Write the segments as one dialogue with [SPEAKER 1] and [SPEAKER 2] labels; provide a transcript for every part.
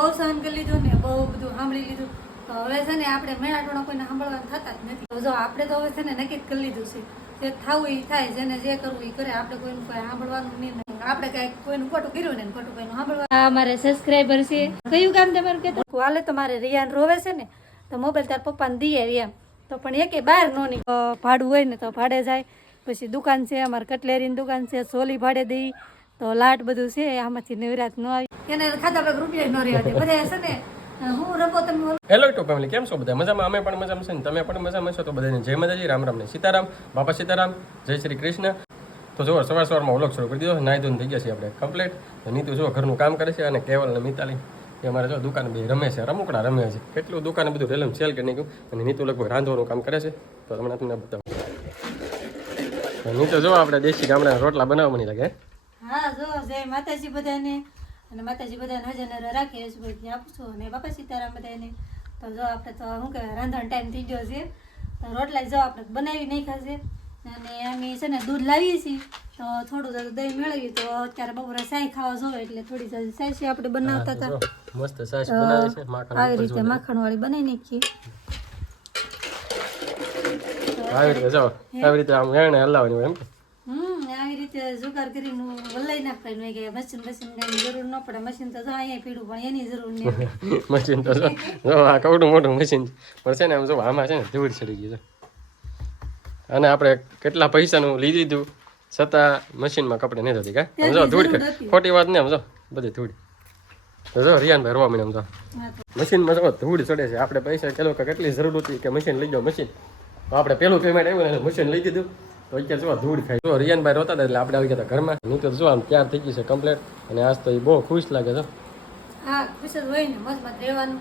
[SPEAKER 1] બહુ સહન કરી લીધું ને બહુ બધું સાંભળી લીધું. તો હવે છે ને આપણે મેળાટોણા કોઈને સાંભળવાનું થતા જ નથી. તો જો આપણે તો હવે છે ને નક્કી જ કરી લીધું છે. જે થવું એ થાય જેને જે કરવું એ કરે. આપણે કોઈનું કોઈ સાંભળવાનું નહીં આપણે કઈ કોઈનું ખોટું કર્યું ને ખોટું કોઈનું સાંભળવાનું. આ મારે સબસ્ક્રાઈબર છે. કયું કામ તમારું કે હાલે તો મારે રિયાન રોવે છે ને. તો મોબાઈલ તાર પપ્પાને દઈએ એમ. તો પણ એકે બહાર નો નહીં ભાડું હોય ને તો ભાડે જાય. પછી દુકાન છે અમારે કટલેરીની દુકાન છે સોલી ભાડે દઈ. તો લાટ બધું છે આમાંથી નિવરાત ન આવી. એને ખાધા આપણે રૂપિયા ન રહ્યા બધા છે ને
[SPEAKER 2] હેલો ટુ ફેમિલી કેમ છો બધા? મજામાં? અમે પણ મજામાં છે ને તમે પણ મજામાં છો? તો બધાને જય માતાજી રામ રામ ને સીતારામ બાપા સીતારામ જય શ્રી કૃષ્ણ. તો જો સવાર સવારમાં ઓલોક શરૂ કરી દીધો. નાઈ ધોઈને થઈ ગયા છે આપણે કમ્પ્લીટ નીતુ જો ઘરનું કામ કરે છે અને કેવલ અને મિતાલી. એ અમારે જો દુકાન બે રમે છે રમકડા રમે છે. કેટલું દુકાન બધું રેલમ સેલ કરી નાખ્યું. અને નીતુ લગભગ રાંધવાનું કામ કરે છે. તો હમણાં તમને બતાવું. નીતુ જો આપણે દેશી ગામડા રોટલા બનાવવા લાગે.
[SPEAKER 1] હા જો જય માતાજી બધાને. અને માતાજી બધાને હજાર રાખીએ છીએ આપું છું અને બાપા સીતારામ બધાને. તો જો આપણે તો શું કહેવાય રાંધણ ટાઈમ થઈ ગયો છે. તો રોટલા જો આપણે બનાવી નાખ્યા ખાશે અને અમે છે ને દૂધ લાવીએ છીએ. તો થોડું થોડું દહીં મેળવ્યું તો અત્યારે બપોરે સાય ખાવા જોવે એટલે થોડી સાય છે આપણે બનાવતા હતા.
[SPEAKER 2] મસ્ત સાસ બનાવે છે માખણ
[SPEAKER 1] આવી રીતે માખણ વાળી બનાવી નાખીએ.
[SPEAKER 2] આવી રીતે જો આવી રીતે આમ એને હલાવવાની હોય એમ
[SPEAKER 1] આવી રીતે જુગાર કરીને વલ્લાઈ નાખવાનું હોય કે મશીન મશીન કઈ જરૂર ન પડે. મશીન તો જો અહીંયા પીડું પણ એની જરૂર નહીં
[SPEAKER 2] મશીન તો જો આ કવડું મોટું મશીન પણ છે ને આમ જો આમાં છે ને ધૂળ ચડી ગઈ છે. અને આપણે કેટલા પૈસાનું લઈ દીધું છતાં મશીનમાં કપડે નહીં થતી કા? જો ધૂળ ખોટી વાત નહીં આમ જો બધી ધૂળ. જો રિયાનભાઈ રોવા મને
[SPEAKER 1] સમજો
[SPEAKER 2] મશીનમાં જો ધૂળ ચડે છે. આપણે પૈસા કેલો કે કેટલી જરૂર હતી કે મશીન લઈ જાઓ મશીન. આપણે પેલું પેમેન્ટ આવ્યું ને મશીન લઈ દીધું. તો અત્યારે જોવા ધૂળ ખાય? જો રિયાનભાઈ રોતા હતા એટલે આપણે આવી ગયા ઘરમાં. નહીં તો જો તૈયાર થઈ ગઈ છે કમ્પ્લેટ અને આજ તો એ બહુ ખુશ લાગે છે.
[SPEAKER 1] હા, ખુશ જ હોય ને મસ્ત રહેવાનું.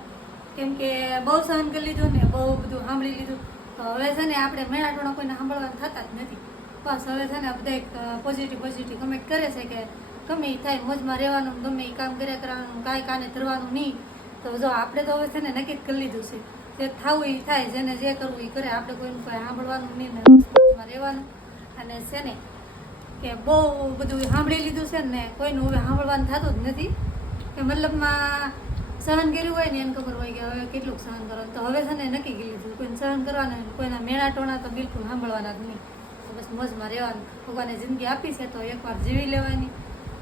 [SPEAKER 1] કેમ કે બહુ સહન કરી લીધું ને, બહુ બધું સાંભળી લીધું. તો હવે છે ને આપણે મેળાટોણા કોઈને સાંભળવાનું થતા જ નથી. બસ હવે છે ને બધા પોઝિટિવ પોઝિટિવ કમેન્ટ કરે છે કે ગમે એ થાય, મોજમાં રહેવાનું, ગમે એ કામ કર્યા કરવાનું, કાંઈ કાને ધરવાનું નહીં. તો જો આપણે તો હવે છે ને નક્કી જ કરી લીધું છે. જે થવું એ થાય, જેને જે કરવું એ કરે. આપણે કોઈનું કોઈ સાંભળવાનું નહીં ને રહેવાનું. અને છે ને, કે બહુ બધું સાંભળી લીધું છે ને, કોઈનું હવે સાંભળવાનું થતું જ નથી. કે મતલબમાં સહન કર્યું હોય ને, એને ખબર હોય કે હવે કેટલું સહન કરવાનું. તો હવે છે ને નક્કી કરી લીધું. કોઈને સહન કરવાના કોઈના મેણા ટોણા તો બિલકુલ સાંભળવાના જ નહીં. તો બસ મોજમાં રહેવાનું. ભગવાને જિંદગી આપી છે તો એકવાર જીવી લેવાની.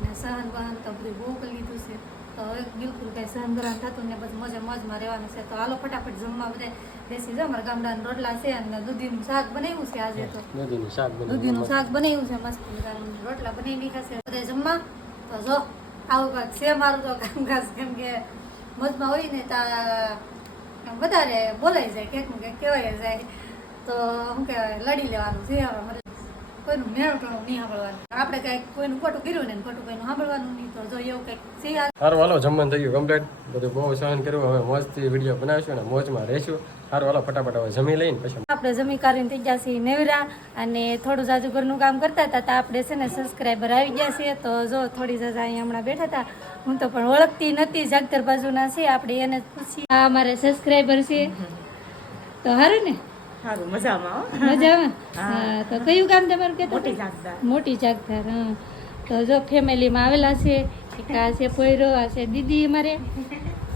[SPEAKER 1] ને સહન વહન તો બધું બહુ કરી લીધું છે. તો બિલકુલ કાંઈ સંગ્રહ થતું ને બસ મોજે મોજમાં રહેવાનું છે. તો હાલો ફટાફટ જમવા બધા બેસી જાઓ. અમારા ગામડાના રોટલા છે અને દૂધીનું શાક બનાવ્યું છે આજે તો.
[SPEAKER 2] દૂધીનું શાક
[SPEAKER 1] દૂધીનું શાક બનાવ્યું છે મસ્ત રોટલા બનાવી છે બધા જમવા. તો જો આવું કાંક છે મારું તો કામકાજ. કેમ કે મજમાં હોય ને ત્યાં વધારે બોલાઈ જાય કેક ને ક્યાંક કહેવાય જાય. તો શું કહેવાય લડી લેવાનું છે હવે. કોઈનું મેળું ટણું નહીં સાંભળવાનું. આપણે કાંઈક કોઈનું ખોટું કર્યું ને ખોટું કોઈનું સાંભળવાનું નહીં તો જો એવું કંઈક છે
[SPEAKER 2] સારું હાલો જમવાનું થઈ ગયું કમ્પ્લીટ બધું બહુ સહન કર્યું. હવે મોજથી વીડિયો બનાવીશું અને મોજમાં રહીશું. સારું હાલો ફટાફટ હવે જમી લઈને પછી
[SPEAKER 1] આપણે જમી કરીને થઈ ગયા છીએ નેવરા અને થોડું જાજુ ઘરનું કામ કરતા હતા તો આપણે છે ને સબસ્ક્રાઈબર આવી ગયા છીએ. તો જો થોડી જાજા અહીંયા હમણાં બેઠા હતા. હું તો પણ ઓળખતી નથી જાગતર બાજુના છે. આપણે એને પૂછી અમારે સબસ્ક્રાઈબર છે. તો સારું ને?
[SPEAKER 3] સારું મજામાં
[SPEAKER 1] મજામાં? હા. તો કયું કામ તમારું કે
[SPEAKER 3] મોટી જાગદાર.
[SPEAKER 1] મોટી હા. તો જો ફેમિલીમાં આવેલા છે એક આ છે પોયરો આ છે દીદી અમારે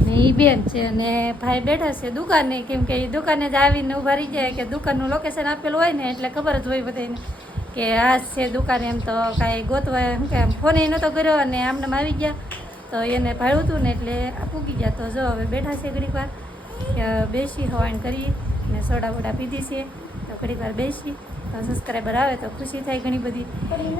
[SPEAKER 1] ને એ બેન છે. અને ભાઈ બેઠા છે દુકાને કેમ કે એ દુકાને જ આવીને ઊભા રહી જાય કે દુકાનનું લોકેશન આપેલું હોય ને એટલે ખબર જ હોય બધાને કે આ છે દુકાન એમ તો કાંઈ ગોતવા શું કે ફોન એ નહોતો કર્યો અને આમને આવી ગયા. તો એને ભાડું હતું ને એટલે આ પૂગી ગયા. તો જો હવે બેઠા છે ઘડીક વાર કે બેસી હવાણ કરી ને સોડા વોડા પીધી છે. તો ઘડીક વાર બેસી. તો સબસ્ક્રાઈબર આવે તો ખુશી થાય ઘણી બધી.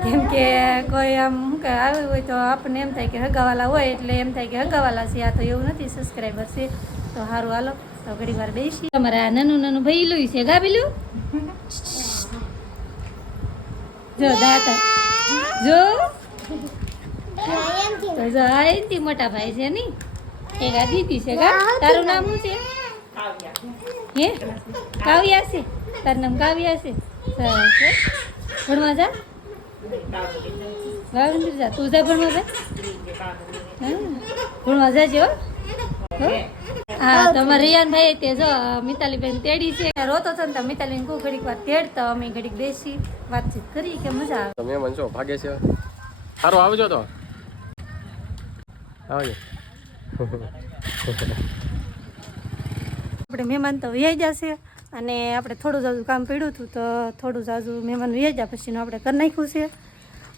[SPEAKER 1] કેમ કે કોઈ આમ શું કે આવ્યું હોય તો આપણને એમ થાય કે હગાવાલા હોય એટલે એમ થાય કે હગાવાલા છે. આ તો એવું નથી સબસ્ક્રાઈબર છે. તો સારું હાલો. તો ઘડી વાર બેસી. તમારા નાનું નાનું ભઈલું છે. ગાબેલું જો, દાતા. જો. તો જો, આ મોટા ભાઈ છે ની. એક આ છે, ગા. તારું નામ શું છે? હે? કાવ્યા છે? તારું નામ કાવ્યા છે? સરસ હો. ભણવા જા. ભાવનગર જા. તું જા ભણવા જા. ભણવા જાજો હો. તમારે રિયાનભાઈ તે જો, મિતાલીબેન તેડી છે. રોતો છો ને તો મિતાલીને કહું, ઘડીક વાર તેડતો અમે ઘડીક બેસી વાતચીત કરી, કે મજા આવે.
[SPEAKER 2] તમે મહેમાન ભાગે છે? સારું આવજો તો. આવજો.
[SPEAKER 1] આપણે મહેમાન તો વ્યાઈ જશે અને આપણે થોડું જાજુ કામ પડ્યું હતું તો થોડું જાજુ મહેમાન વ્યાઈ જાય પછીનું આપણે કરી નાખ્યું છે.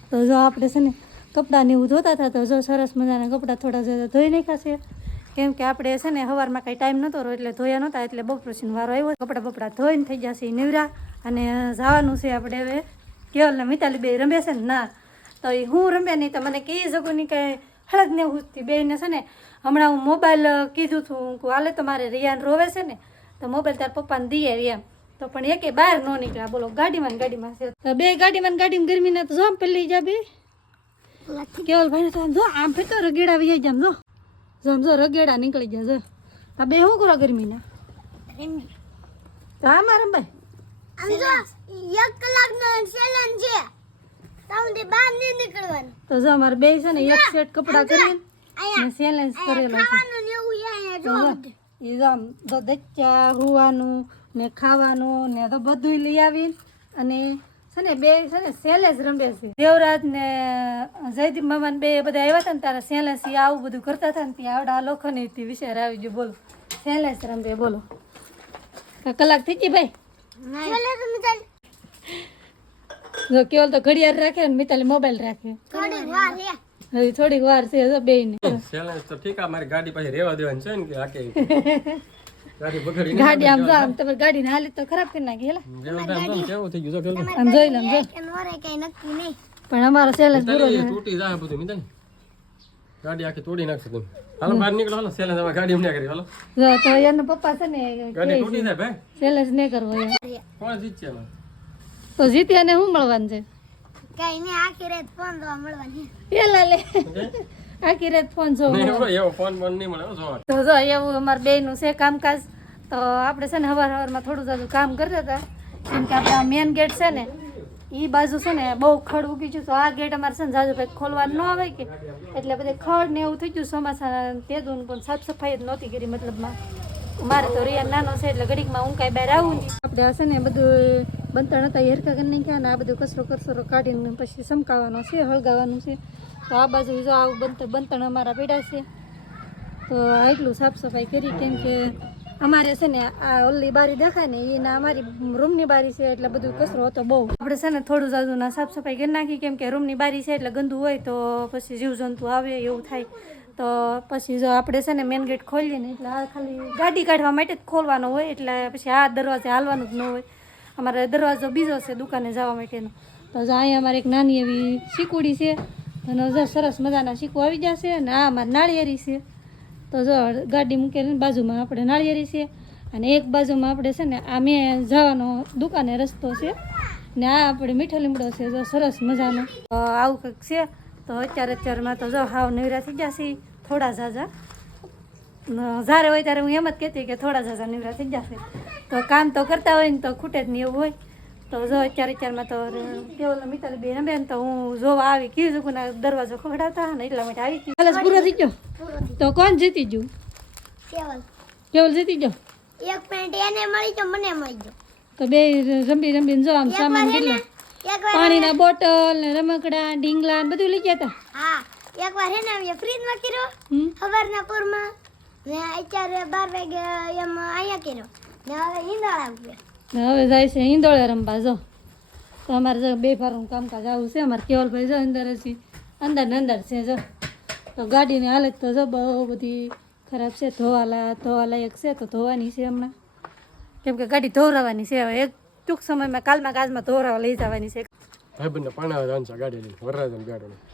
[SPEAKER 1] તો જો આપણે છે ને કપડાં ને એવું ધોતા હતા તો જો સરસ મજાના કપડાં થોડા જરા ધોઈ નાખ્યા છે. કેમ કે આપણે છે ને સવારમાં કાંઈ ટાઈમ નહોતો એટલે ધોયા નહોતા એટલે બપોર પછીનો વારો આવ્યો કપડાં બપડા ધોઈને થઈ જશે નિવરા અને જવાનું છે આપણે હવે. કેવલ ને મિતાલી બે રમે છે ને, ના. તો એ હું રમ્યા નહીં તો મને કહી શકું નહીં કે હળદ ને ઉઠતી બેને છે ને હમણાં હું મોબાઈલ કીધું હતું હું હાલે તો મારે રિયાન રોવે છે ને તો મોબાઈલ તાર પપ્પાને દઈએ એમ તો પણ એકે બહાર ન નીકળ્યા બોલો ગાડીમાં ગાડીમાં છે. તો બે ગાડીમાં ગાડીમાં ગરમીના તો જો પેલી જા બે. કેવલ ભાઈ તો જો આમ ફેતો રગેડા વી જામ જો. જો જો રગેડા નીકળી જાય જો. આ બે શું કરો ગરમીના? તો આમાં ભાઈ.
[SPEAKER 3] એક કલાકનો ચેલેન્જ છે.
[SPEAKER 1] તો જો અમારે બે છે ને એક સેટ કપડાં કરીને સેલેન્સ કરેલો છે. એ જો તો દચ્ચા હુવાનું ને ખાવાનું ને તો બધું લઈ આવીને અને છે ને બે છે ને સેલેસ રમે છે. દેવરાજ ને જયદીપ મામા બે બધા આવ્યા હતા ને તારા સેલેસ આવું બધું કરતા હતા ને ત્યાં આવડા આ ને તે વિચાર આવી ગયો બોલો. સેલેસ રમે બોલો. કલાક થઈ ગઈ ભાઈ? જો કેવલ તો ઘડિયાળ રાખે ને મિતાલી મોબાઈલ રાખે.
[SPEAKER 3] થોડી વાર હે
[SPEAKER 1] હવે થોડીક વાર છે જો બે ને
[SPEAKER 2] ચેલેન્જ તો ઠીક આ મારી ગાડી પાસે રેવા દેવાની છે ને કે આકે ગાડી બગડી
[SPEAKER 1] ગાડી આમ જો આમ તમારી ગાડીને હાલી તો ખરાબ કરી નાખી હેલા.
[SPEAKER 2] કેવું કેવું થઈ ગયું જો કેવું
[SPEAKER 1] આમ જોઈ લે આમ જો
[SPEAKER 3] કે કઈ નક્કી નહીં.
[SPEAKER 1] પણ અમારો સેલેસ પૂરો
[SPEAKER 2] તૂટી જાય બધું મિતાલી. ગાડી આખી તોડી નાખશે તમે હાલો બહાર નીકળો હાલો. ચેલેન્જ અમારી ગાડી એમને કરી હાલો.
[SPEAKER 1] તો એનો પપ્પા છે ને
[SPEAKER 2] ગાડી તૂટી જાય ભાઈ.
[SPEAKER 1] સેલેસ નહીં કરવો
[SPEAKER 2] કોણ જીતશે એમાં?
[SPEAKER 1] તો જીત્યાને શું મળવાનું છે?
[SPEAKER 3] કઈ નહીં આખી રાત ફોન જોવા મળવાની.
[SPEAKER 1] પેલા લે. આખી રાત ફોન જોવો
[SPEAKER 2] એવો- એવો ફોન નહીં મળે
[SPEAKER 1] તો જો એવું અમારે બેયનું છે કામકાજ. તો આપણે છે ને હવાર હવારમાં થોડું જાજુ કામ કરતા હતા. કેમ કે આપણા મેન ગેટ છે ને એ બાજુ છે ને બહુ ખડ ઉગી ગયું તો આ ગેટ અમારે છે ને જાજુ ભાઈ ખોલવાનું ન આવે કે એટલે બધે ખડ ને એવું થઈ ગયું. ચોમાસા તે દૂન પણ સાફ સફાઈ જ નહોતી કરી મતલબમાં. મારે તો રિયા નાનો છે એટલે ઘડીકમાં હું કાંઈ બહાર આવું નહીં. આપણે હશે ને બધું બંતણ હતા એ હરકા કરી નાખ્યા આ બધું કચરો કચરો કાઢીને પછી સમકાવવાનો છે હળગાવાનું છે. તો આ બાજુ જો આવું બંતણ બંતણ અમારા પડ્યા છે. તો એટલું સાફ સફાઈ કરી કેમ કે અમારે છે ને આ ઓલી બારી દેખાય ને એના અમારી રૂમની બારી છે એટલે બધું કચરો હતો બહુ. આપણે છે ને થોડું જાજુ ના સાફ સફાઈ કરી નાખી કેમ કે રૂમની બારી છે એટલે ગંદુ હોય તો પછી જીવજંતુ આવે એવું થાય. તો પછી જો આપણે છે ને મેન ગેટ ખોલીએ ને એટલે આ ખાલી ગાડી કાઢવા માટે જ ખોલવાનો હોય એટલે પછી આ દરવાજે હાલવાનું જ ન હોય. અમારે દરવાજો બીજો છે, દુકાને જવા માટેનો. તો અહીંયા અમારે એક નાની એવી શીકુડી છે, અને જો સરસ મજાના શીકુ આવી જશે અને આ અમારે નાળિયેરી છે. તો જો ગાડી મૂકેલી બાજુમાં આપણે નાળિયેરી છે, અને એક બાજુમાં આપણે છે ને, આ મેં જવાનો દુકાને રસ્તો છે, ને આ આપણે મીઠો લીમડો છે, જો સરસ મજાનો. આવું કંઈક છે. તો અત્યારે અત્યારમાં તો જો હાવ નવરા થઈ જશે થોડા ઝાઝા. જ્યારે હોય ત્યારે હું એમ જ કહેતી કે થોડા ઝાઝા નવરા થઈ જશે તો કામ તો કરતા હોય ને તો ખૂટે જ નહીં એવું હોય. તો જો અત્યારે અત્યારમાં તો કેવલ મિતાલી બેન બેન તો હું જોવા આવી કીધું કે દરવાજો ખખડાવતા ને એટલા માટે આવી હતી કલસ પૂરો થઈ ગયો? તો કોણ જીતી ગયું?
[SPEAKER 3] કેવલ.
[SPEAKER 1] કેવલ જીતી ગયો?
[SPEAKER 3] એક મિનિટ એને મળી તો મને મળી ગયો.
[SPEAKER 1] તો બે રમી રમીને જો આમ સામાન કેટલો પાણીના બોટલ ને રમકડા ઢીંગલા બધું લઈ ગયા હતા
[SPEAKER 3] હા એક વાર હે ને ફ્રીજમાં કર્યો
[SPEAKER 1] હમ.
[SPEAKER 3] સવારના પૂરમાં. ને અત્યારે બાર વાગે એમ અહીંયા કર્યો. હવે હિંદાળા
[SPEAKER 1] હવે જાય છે ઈંદોળે રમવા, જો. તો અમારે જો બે ફારું કામકાજ આવું છે, અમારે કેવલભાઈ જો અંદર હજી અંદર ને અંદર છે, જો. તો ગાડીની હાલત તો જો બહુ બધી ખરાબ છે. ધોવાલા, ધોવાલાયક છે, તો ધોવાની છે હમણાં. કેમ કે ગાડી ધોરાવાની છે, હવે એક ટૂંક સમયમાં કાલમાં કાજમાં ધોરાવા લઈ જવાની છે.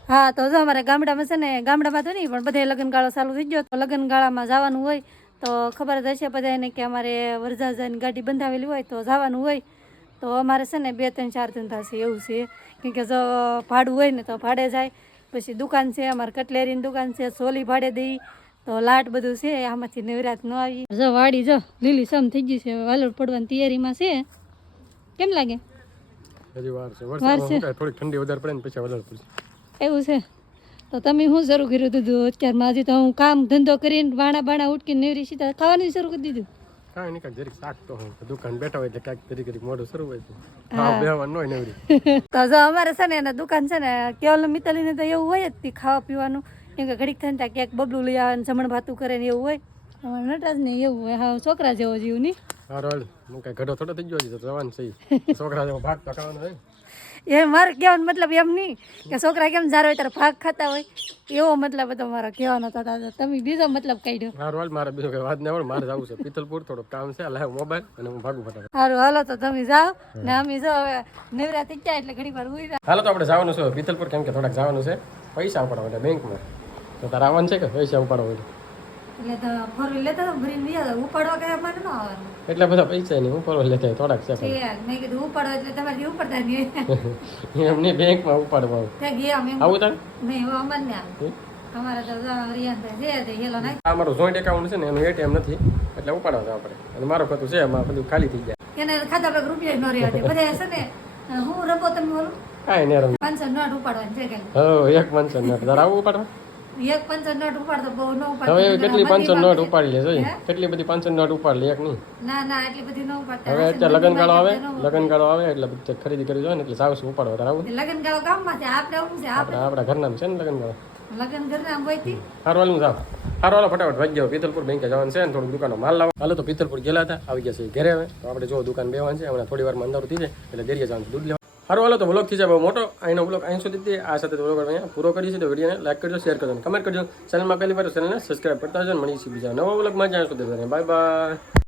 [SPEAKER 1] હા, તો જો અમારે ગામડામાં છે ને, ગામડામાં તો નહીં, પણ બધે લગ્નગાળો ચાલુ થઈ ગયો. તો લગ્નગાળામાં જવાનું હોય, તો ખબર જ હશે બધાને કે અમારે વરજાજાની ગાડી બંધાવેલી હોય, તો જવાનું હોય. તો અમારે છે ને બે ત્રણ ચાર દિન થશે, એવું છે. કેમ કે જો ભાડું હોય ને તો ભાડે જાય. પછી દુકાન છે, અમારે કટલેરીની દુકાન છે, સોલી ભાડે દઈ. તો લાટ બધું છે, આમાંથી નવરાત ન આવી. જો વાડી જો લીલી સમ થઈ ગઈ છે વાલોડ પડવાની તૈયારીમાં છે. કેમ લાગે?
[SPEAKER 2] હજી વાર છે. વરસાદ. થોડીક ઠંડી વધારે પડે ને પછી વધારે પડશે.
[SPEAKER 1] એવું છે? તો તમે શું શરૂ કર્યું દીધું અત્યારમાં હજી તો હું કામ ધંધો કરીને વાણા બાણા ઉટકીને નેવરી સીધા ખાવાનું શરૂ કરી દીધું.
[SPEAKER 2] કાંઈ નહીં કાંઈક જરીક શાક તો હું. દુકાન બેઠા હોય એટલે કાંઈક જરીક જરીક મોઢું શરૂ હોય હા. બેહવાનું હોય નેવરી.
[SPEAKER 1] તો જો અમારે છે ને એના દુકાન છે ને કેવલ મિતાલીને તો એવું હોય જ ખાવા પીવાનું. એમ કે ઘડીક થઈને ત્યાં ક્યાંક બબલું લઈ આવે ને જમણ ભાતું કરે ને એવું હોય. નટરાજ ને એવું હોય હા છોકરા જેવો જીવ નહીં.
[SPEAKER 2] હા રોલ હું કઈ ઘડો થોડો થઈ ગયો છે જવાનું છે છોકરા જેવો ભાગ તો ખાવાનો હોય.
[SPEAKER 1] એ મારે કહેવાનો મતલબ એમ નહીં કે છોકરા કેમ જાર હોય ત્યારે ભાગ ખાતા હોય. એવો મતલબ હતો મારો કહેવાનો હતો. તો તમે બીજો મતલબ કાઢ્યો.
[SPEAKER 2] હા રોલ મારે બીજો કઈ વાત નહીં આવડે મારે જવું છે પિત્તલપુર થોડુંક કામ છે લાવ મોબાઈલ અને હું ભાગું ફટાફટ.
[SPEAKER 1] સારું હાલો તો તમે જાઓ ને અમે જો હવે નવરા થઈ જાય એટલે ઘડી વાર ઉઈ
[SPEAKER 2] હાલો તો આપણે જવાનું છે પિત્તલપુર કેમ કે થોડાક જવાનું છે. પૈસા ઉપાડવા માટે બેંકમાં. તો તારે આવવાનું છે કે પૈસા ઉપાડવા માટે
[SPEAKER 1] એટલે ફોર વ્હીલ લેતા તો ભરીને ઉપાડવા કઈ અમારે ન આવવાનું?
[SPEAKER 2] એટલા બધા પૈસા નહીં ઉપાડવા લેતા થોડાક છે
[SPEAKER 1] મેં કીધું ઉપાડવા એટલે તમારે ઉપડતા નહીં.
[SPEAKER 2] એમ નહીં બેંકમાં ઉપાડવા.
[SPEAKER 1] ત્યાં ગયા અમે.
[SPEAKER 2] આવું તારે
[SPEAKER 1] નહીં હવે અમારે ને આવે. અમારે તો રિયાન છે હેલો નાખ
[SPEAKER 2] આ મારું જોઈન્ટ એકાઉન્ટ છે ને એનું એટીએમ નથી એટલે ઉપાડવા જવા પડે અને મારું ખાતું છે એમાં બધું ખાલી થઈ જાય.
[SPEAKER 1] એને ખાતા પર રૂપિયા ન રહ્યા બધા છે ને હું રમો તમે બોલું?
[SPEAKER 2] કાંઈ નહીં રમ.
[SPEAKER 1] પાંચસો નોટ ઉપાડવાની છે કે
[SPEAKER 2] હવે એક પાંચસો નોટ. તારે આવું ઉપાડવા?
[SPEAKER 1] એક પંચર નોટ ઉપાડતો બહુ ન ઉપાડતો.
[SPEAKER 2] હવે કેટલી પાંચસો નોટ ઉપાડી લે જોઈએ કેટલી બધી પાંચસો નોટ ઉપાડી લે એક નહીં
[SPEAKER 1] ના ના એટલી બધી ન ઉપાડતા.
[SPEAKER 2] હવે અત્યારે લગન ગાળો આવે? લગન ગાળો આવે એટલે બધી ખરીદી કરી જોઈએ ને એટલે સાવ ઉપાડવા તારા આવું?
[SPEAKER 1] લગન ગાળો ગામમાં છે આપણે આવું છે આપણે.
[SPEAKER 2] આપણા આપણા ઘરના છે ને લગન ગાળો
[SPEAKER 1] લગન ઘરના આમ હોયથી
[SPEAKER 2] હારું હાલ હું જાઉં ફટાફટ ભાઈ જાઓ. પિત્તલપુર બેંકે જવાનું છે ને થોડુંક દુકાનો માલ લાવો. હાલો તો પિતલપુર ગયેલા હતા આવી ગયા છે ઘરે હવે. તો આપણે જો દુકાન બેવાનું છે હમણાં થોડી વારમાં અંધારું થઈ જાય એટલે દરિયા જવાનું દૂધ લેવા. હારું, હાલો, તો વ્લોગ થઈ જાય બહુ મોટો. અહીંનો વ્લોગ અહીં સુધી આ સાથે વ્લોગ અહીંયા પૂરો કરી છે તો વિડીયોને લાઈક કરજો શેર કરજો કમેન્ટ કરજો. ચેનલમાં પહેલી વાર ચેનલને સબસ્ક્રાઈબ કરતા અને મળીશું બીજા નવા વ્લોગમાં જ્યાં સુધી બાય બાય